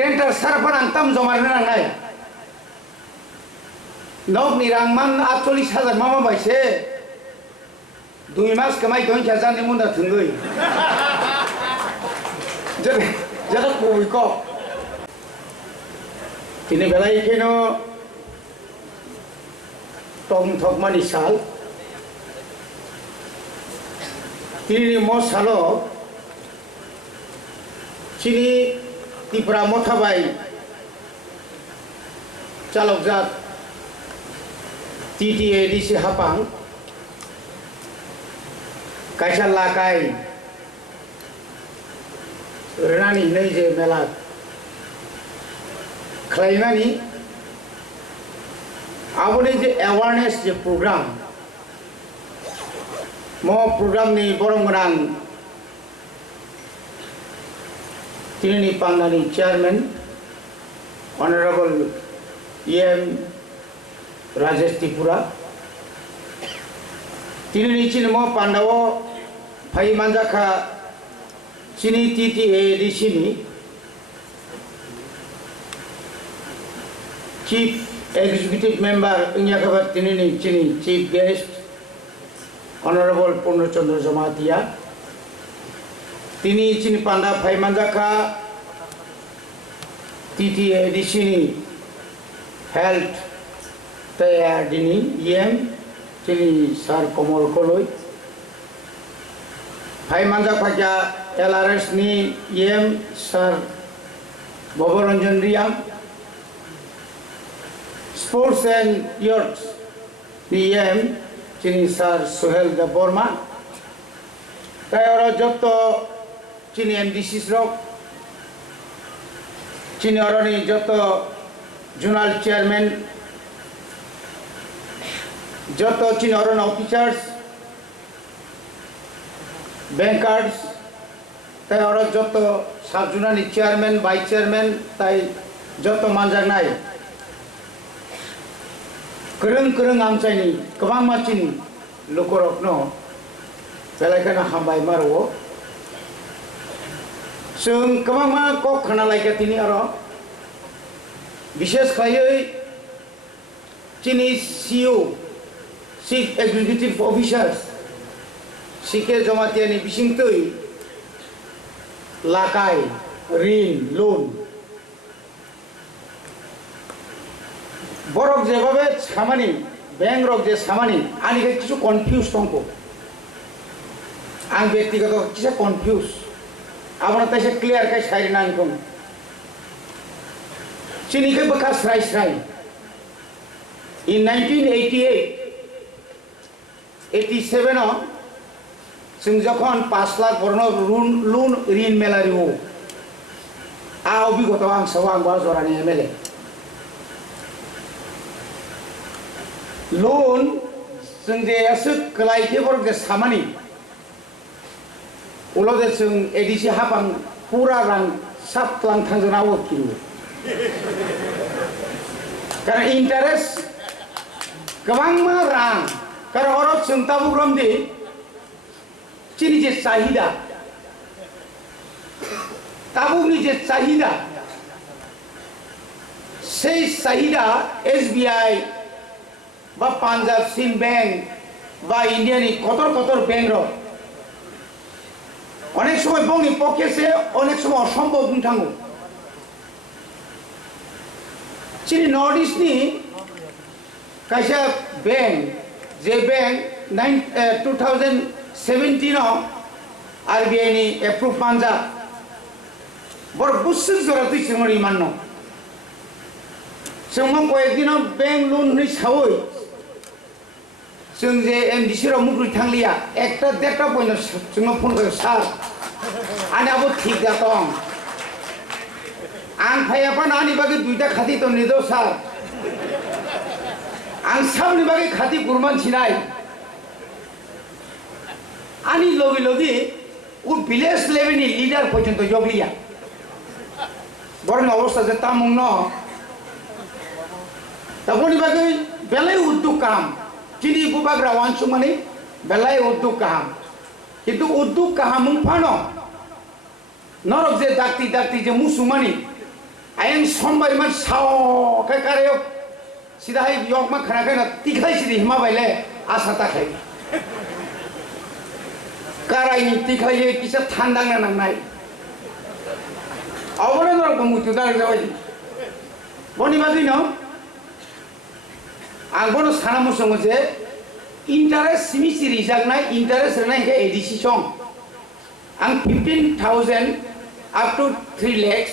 ग्रेन्टार सारफोर आं ताम जमानो नांनाय नक निरांमान 48,000 मामा बायसे 2 मास कमाई दोन जाने मुंदा थुंगै जरा कोई को तिने बेलाय केनो टम थकमानि साल तिनि म सालो चिनी त्रिपुरा मथाबाय चालक जात TTADC हापां कायसा लाकाय रनानि नैजे मेला खालायनानि आबोनि जे अवेयरनेस जे प्रोग्राम मो प्रोग्राम नि बरंगनां तिनि पांनानि chairman honourable EM Rajesh Tripura तिनि चिनमो पांडावो फाइ मानजाखा चिनी TTADC नि चीफ एग्जीक्यूटिव मेंबर इंयाखबर तिनि चिनी चीफ गेस्ट ऑनरेबल पूर्णचंद्र जमातिया तिनि चिनी पांडा फाइ मानजाखा TTADC नि हेल्थ तैयारिनि EM चिनी सार कमल कलई फाइ मानजाखा LRS नि EM सार बबरंजन रियाम स्पोर्ट्स एंड youths नि EM चिनी सार सुहेल वर्मा तायरो जत्तो चिनी MDCs रक चिनी अरनि जत्तो जोनल चेयरमैन जत्तो चिनी अरन ऑफिसर्स बैंकर्स ताई और जत्तो साबजुनानि चेयरमैन वाइस चेयरमैन ताई जत्तो मानजानाय गोरों आमचाइनि गोबां मानसिनि लोगोरकनो बेलायखाना हामबाय मारो जों गोबां मा को खोनालायगा तिनि आरो विशेष खायै चिनी CEO chief executive officers CK जमातियानि बिसिंतै लाकाय ऋण लोन बरक जेबाबे सामानि बैंक रक जे सामानि आनिके किछु कन्फ्यूज दंको आं व्यक्तिगत किसे कन्फ्यूज आबना ताइसे क्लियर काय साइरि नांगौ चिनिके बका स्राय स्राय in 1988 87 जों जखन 5 लाख बरनो लोन ऋण मेलारिओ आ अभिगत आं सवा आं बाजरानि MLA लोन जों जे एसे कलाइके बरक जे सामानि उलो जे जों ADC हापां पूरा रां 7 लाख थांजना वकिल कारण इंटरेस्ट गोबां मा रां कारण अरब जों ताबुग्राम दि चिनी जे चाहिदा ताबुगनि जे चाहिदा সেই चाहिदा SBI বা পাঞ্জাব সিন ব্যাংক বা ইন্ডিয়ানি কতর ব্যাংক র অনেক সময় বংনি পকেছে অনেক সময় অসম্ভব থাঙ্গো চিনি নর্থ ইস্ট নি কাইসা ব্যাংক যে ব্যাংক 2017 RBI नि एप्रूव पांजा बड़ बुस्सुक जरा तुई सिंगरी माननो जों कयेक दिन बैंक लोन नि सावै जों जे MDC राव मुगुरि थांलिया एकटा देरटा पयनो जों फोन कर सार आनाबो ठीक जातों आं फायापान आनि बागे दुइटा खाति तो निदो सार आं सामनि बागे खाति गुरमान छिनाय आनी लोगी लोगी वो विलेज लेवल नि लीडर पर्यंत जगलिया बरं अवस्था जे तामुंग न तबनि बागे बेलाय उद्योग काम चिनी बुबाग्रा वानसु माने बेलाय उद्योग काम किंतु उद्योग काम मुंग फानो नरक जे दाक्ति जे मुसुमानी ayang sombai man sao kai kareo sida hai yok ma khana kai na tikhai sidi hima baile asa ta khai karai ni tikhai ye kisa thandang na nang nai awore nor ko mutu dar jawai boni bagi no angbono sana musong je interest simi siri jagnai interest renai ke edisi song ang 15,000 up to 3 lakhs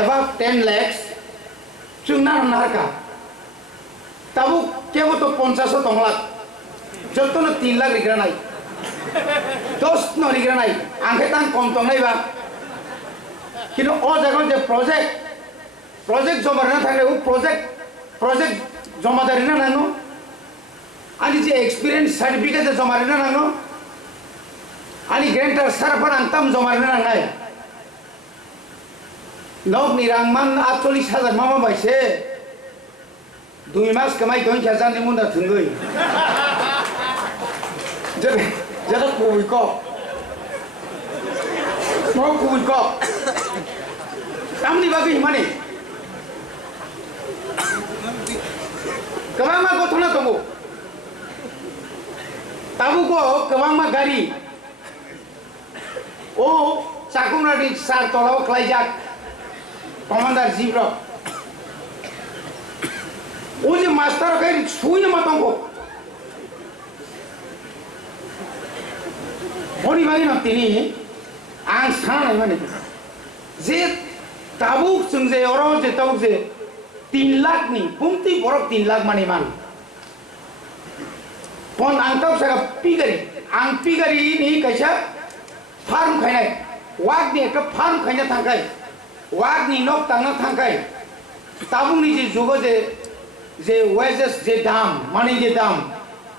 above 10 lakhs chungna narka tabu kebo to 50 tongla joto no 3 lakh rigra nai 10 no rigra nai angke tang kom tong nai ba kino o jagon je project joma na thakle u project joma dari na nano ani je experience certificate joma na nano ani grantor sarpan antam joma na nai nok nirangman 48,000 mama baise 2 mas kamai 2,000 ni munda thungoi jada kui ko mau kui ko tamni bagi mane kabang ma gothona tobo tabu ko kabang ma gari o sakuna di sar tolao klaijak Commander Zibro. Oje master kai sui na matong ko. Boni bagi na tini ang sana na mane. Je tabuk sungje oro je tabuk je 3 lakh ni pumti borok 3 lakh mane man. Pon ang tab sa pigari ni kaisa farm khainai. Wag ni ekta farm khaina thangkai. Wag ni nok tangna thangkai tabung ni je jogo je wages je dam money je dam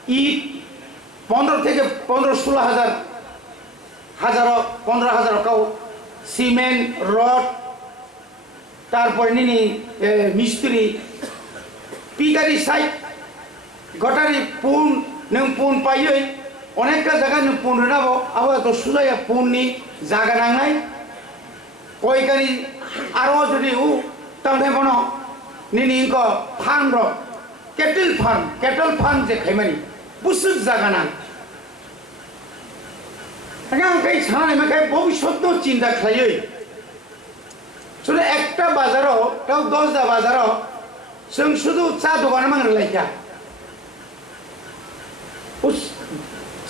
ই 15 থেকে 15-16 হাজার 15,000 কাও cement rod তারপর নিনি মিস্ত্রি পিকারি site গটারি পুন নং পুন পাইই অনেকটা জায়গা নং পুন রানাবো আবার তো সুজায়া পুন ni জায়গা নাংনাই কইকারি আরো যদি উ তামনে বনো নিনি ইনকো ফার্ম র ক্যাটল ফার্ম যে খাইমানি বুসুক জায়গা না আগাম কাই ছানাই মাকাই ভবিষ্যৎ চিন্তা খাইই শুধু একটা বাজারও তাও 10টা বাজারও जों শুধু চা দোকানে মাংরে লাইকা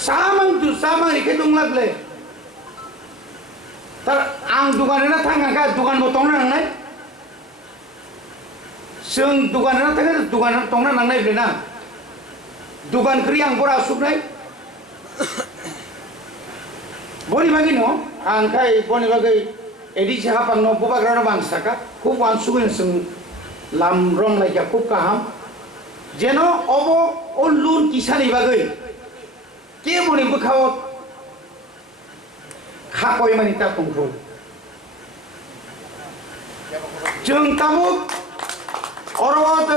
চা মাং রিকে দংলাবলে তার আং দোকানে না থাঙ্গা দোকান বতংনা নাंनाय जों दোकाने ना थाङो दोकान तंना नांनाय बेना दোकान करि आं बरा सुबनाय बनि बागि न आं खाय बनि बागै एदि साहा पांन बबाग्रानो बांसाका खूब वानसुगोन जों लाम रं लाइका खूब गाहाम जेन अबो ओ लुन किसानि बागै के बनि बखाव खापय मानि ता कमखौ जों तामुक अरवाद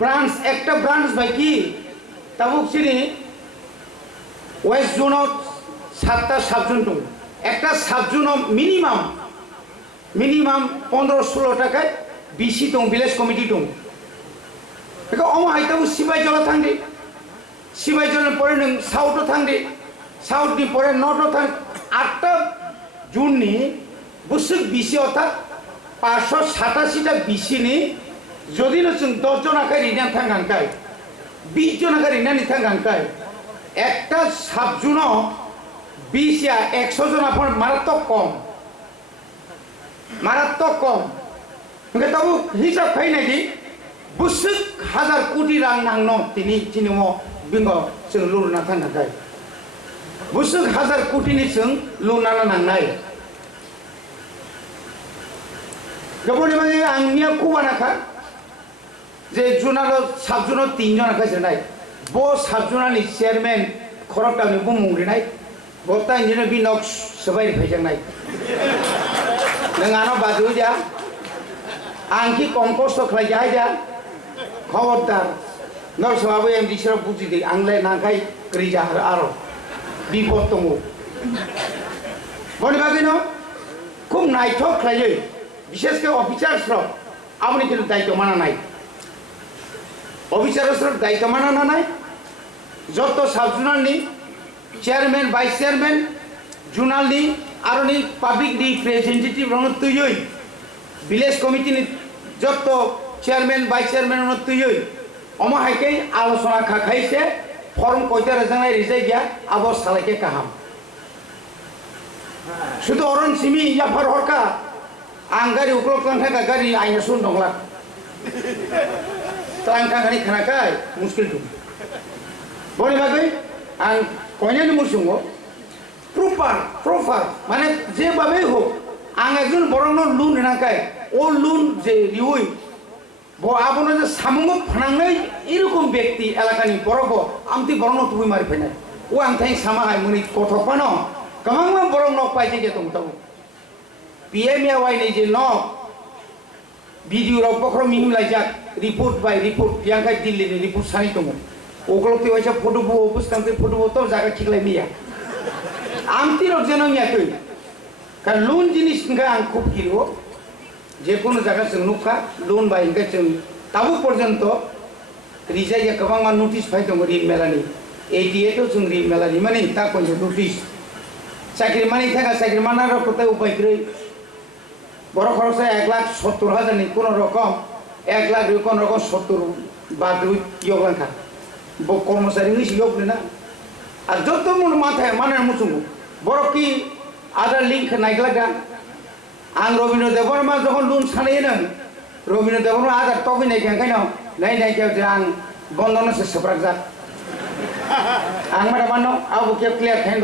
ब्रांच একটা ব্রাঞ্চ বাকি তাবুক চিনি ওয়েস্ট জোন 7টা সাবজোন দं একটা সাবজোন মিনিমাম 15-16 টাকায় বিসি দं ভিলেজ কমিটি দं बेखौ अमा हाइताबो सिबाइजला थांदि सिबाइजलनि परे नों साउथआव थांदि साउथनि परे नर्थआव थां 8टा जुननि बुसुक बिसि अर्थात 587টা बिसिनि যদি না जों 10 জনাকে রিনান থাঙ্গানকাই 20 জনাকে রিনানি থাঙ্গানকাই একটা সাবজুন 20 या 100 জন আপন মারাত্মক কম ओंखाय ताबो हिसाब खायनायदि बुसुक 1000 कोटी रां नांनो तिनिमो बिंगो जों लुरना थांनाय बुसुक 1000 कोटिनि जों लुरना नांनाय गबनि माने आंनिया कुबानाखा जे जुनारो साबजुनो 3 जना खायनाय बो साबजुनानि चेयारमेन खरकटानि बुंमुंग्रिनाय बता इन्जिनियर बिनक सबाय फैजांनाय नोंआनो बाजु जा आंखि कम खस्थ खालाय जा खबरदार नरसबाबो एमडि सेराव बुजिदि आंलाय नांखाय ग्रिजा आरो बिपद दङ बनि बागैनो खूब नायथक खालाय বিশেষ করে অফিসার্সরা আপনি কিন্তু দায়িত্ব মানা নাই অফিসার্সরা দায়িত্ব মানা না নাই যত সাব জোনাল নি চেয়ারম্যান ভাইস চেয়ারম্যান জোনাল নি আর নি পাবলিক রিপ্রেজেন্টেটিভ রং তুইই ভিলেজ কমিটি নি যত চেয়ারম্যান ভাইস চেয়ারম্যান রং তুইই অমাহাইকে আলোচনা খাইছে ফর্ম কয়টা রেজানাই রিজাই গিয়া আবার সালাইকে কাহাম শুধু অরণ সিমি ইয়াফার হরকা आं गारि उख्लबख्लां थाखा गारि आइना सुन दंला तलां थांखानि खानाखाय मुस्किल दं बनि बागै आं कयनानि मुसुङो प्रपार माने जेभाবে হোক आं একজন বরং লুন হেনাকাय ও লুন যে রিউই আবনো যে সামুঙ্গ ফানাंनाय এরকম ব্যক্তি এলাকানি বড়ব আমতি বরং তুই মারি ফেনাय ও आं थाइ सामाहाय मुनि गथ'फानो गोबां बरं नक पाइजे गे दंताव PMAY ni je no video rok pokro ming lajak report by report yang kai Delhi ni report sani tomo oglo te waisa photo bu opus kan te photo to jaga khiklai miya amti rok jeno nya tui kan loan jinis nga ang khub kilo je kono jaga jeng nukha loan by nga jeng tabu porjonto rijai ya kabang man notice pai tomo rin melani 88 to jeng rin melani mane ta konjo notice sakir mani thaka sakir mana rok kotai upai krei বড় খরচ 1,70,000 নি কোন রকম 1 লাখ কোন রকম 70 বা 2 ইয়োগান খা কর্মচারী নিছি ইয়োগ না আর যত মন মাথায় মানে মুচুঙ্গু বড় কি আধার লিংক নাইগলা গা আং রবীন্দ্র দেববর্মা যখন লোন সানাই না রবীন্দ্র দেববর্মা আধার তবে নাই কেন কেন নাই নাই কেউ যে আং বন্ধন সে সপ্রাক যা আং মারা মানো আবু কে ক্লিয়ার খাইন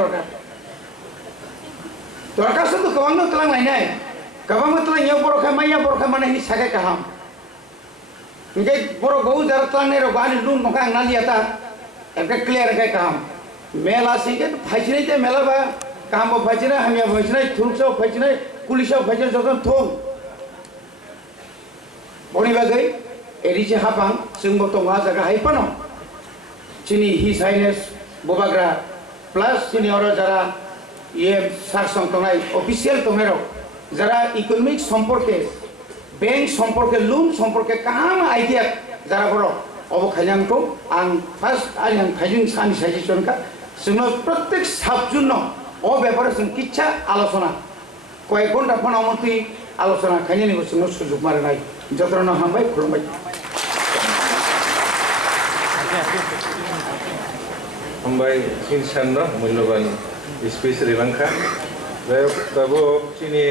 দরকার শুধু কবাং তলাং নাই Kabang telah nyaw borok mana ini sagai kaham. Ingkai borok gau jarak telah nih rogani dun nongkang nali ata, engkai clear engkai kaham. Mela sih kan fajrnya itu mela ba kaham ba fajrnya hamya fajrnya thuruk fajrnya kulisha fajrnya jodoh thong. Boni bagai erije hapang sungguh tongwa jaga hai pano. Cini His Highness Bobagra plus cini orang jara ye saksong tongai official tongero. যারা economic সম্পর্কে bank সম্পর্কে loan সম্পর্কে কাম idea যারা বড় অবখাইনাংটো আং first আইন খাইজিং সানি সাজেশনকা जोंनो प्रत्येक साबजुन ও ব্যাপারে जों किच्छा आलोचना কয়েক ঘন্টা ফোনামতি আলোচনা খাইনি जोंनो সুযোগ মারে নাই যতনা হামবাই খুলবাই হামবাই ইনসান মূল্যবান স্পেস রেবাংখা দাবো চিনি